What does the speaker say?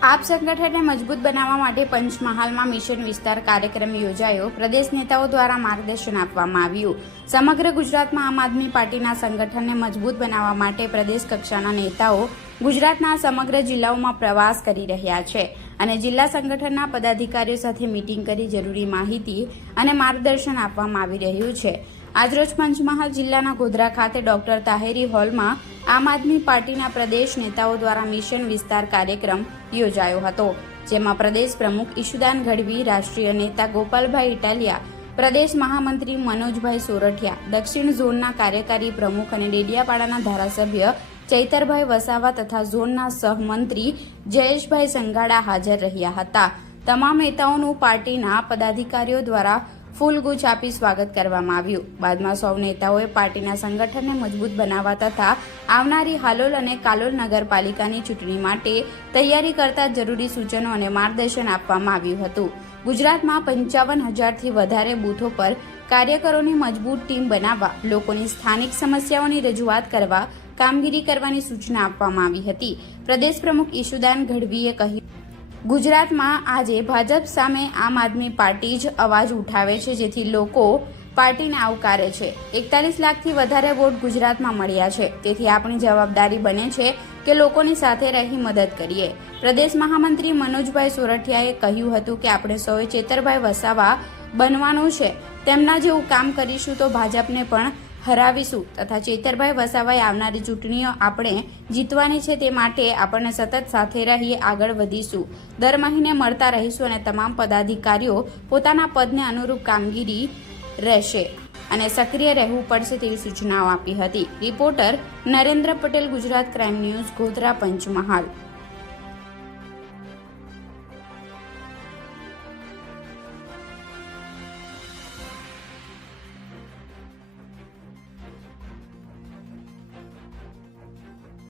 આપ સંગઠનને મજબૂત બનાવવા માટે પંચમહાલમાં મિશન વિસ્તાર કાર્યક્રમ યોજાયો. પ્રદેશ નેતાઓ દ્વારા માર્ગદર્શન આપવામાં આવ્યું. સમગ્ર ગુજરાતમાં આમ આદમી પાર્ટીના સંગઠનને મજબૂત બનાવવા માટે પ્રદેશ કક્ષાના નેતાઓ ગુજરાતના સમગ્ર જિલ્લાઓમાં પ્રવાસ કરી રહ્યા છે અને જિલ્લા સંગઠનના પદાધિકારીઓ સાથે મીટિંગ કરી જરૂરી માહિતી અને માર્ગદર્શન આપવામાં આવી રહ્યું છે. આજરોજ પંચમહાલ જિલ્લાના ગોધરા ખાતે ડોક્ટર તાહેરી હોલમાં આમ આદમી પાર્ટીના પ્રદેશ નેતાઓ દ્વારા મિશન વિસ્તાર કાર્યક્રમ યોજાયો હતો, જેમાં પ્રદેશ પ્રમુખ ઈશુદાન ગઢવી, રાષ્ટ્રીય નેતા ગોપાલભાઈ ઇટાલિયા, પ્રદેશ મહામંત્રી મનોજભાઈ સોરઠિયા, દક્ષિણ ઝોનના કાર્યકારી પ્રમુખ અને ડેડિયાપાડાના ધારાસભ્ય ચૈતરભાઈ વસાવા તથા ઝોનના સહમંત્રી જયેશભાઈ સંગાડા હાજર રહ્યા હતા. તમામ નેતાઓનું પાર્ટીના પદાધિકારીઓ દ્વારા ફૂલગુચ્છ આપી સ્વાગત કરવામાં આવ્યું. બાદમાં સૌ નેતાઓએ પાર્ટીના સંગઠનને મજબૂત બનાવવા તથા આવનારી હાલોલ અને કાલોલ નગરપાલિકાની ચૂંટણી માટે તૈયારી કરતા જરૂરી સૂચનો અને માર્ગદર્શન આપવામાં આવ્યું હતું. ગુજરાતમાં પંચાવન હજારથી વધારે બૂથો પર કાર્યકરોની મજબૂત ટીમ બનાવવા, લોકોની સ્થાનિક સમસ્યાઓની રજૂઆત કરવા, કામગીરી કરવાની સૂચના આપવામાં આવી હતી. પ્રદેશ પ્રમુખ ઈશુદાન ગઢવીએ કહ્યું ગુજરાતમાં આજે ભાજપ સામે આમ આદમી પાર્ટી જ અવાજ ઉઠાવે છે, જેથી લોકો પાર્ટીને આવકારે છે. એકતાલીસ લાખથી વધારે વોટ ગુજરાતમાં મળ્યા છે. તેથી આપણી જવાબદારી બને છે કે લોકોની સાથે રહી મદદ કરીએ. પ્રદેશ મહામંત્રી મનોજભાઈ સોરઠિયાએ કહ્યું હતું કે આપણે સૌએ ચેતરભાઈ વસાવા બનવાનું છે. તેમના જેવું કામ કરીશું તો ભાજપને પણ હરાવીશું તથા ચેતરભાઈ વસાવાએ આવનારી ચૂંટણીઓ આપણે જીતવાની છે તે માટે આપણને સતત સાથે રહી આગળ વધીશું. દર મહિને મળતા રહીશું અને તમામ પદાધિકારીઓ પોતાના પદને અનુરૂપ કામગીરી રહેશે અને સક્રિય રહેવું પડશે તેવી સૂચનાઓ આપી હતી. Reporter Narendra Patel, Gujarat crime news, Godhra Panchmahal.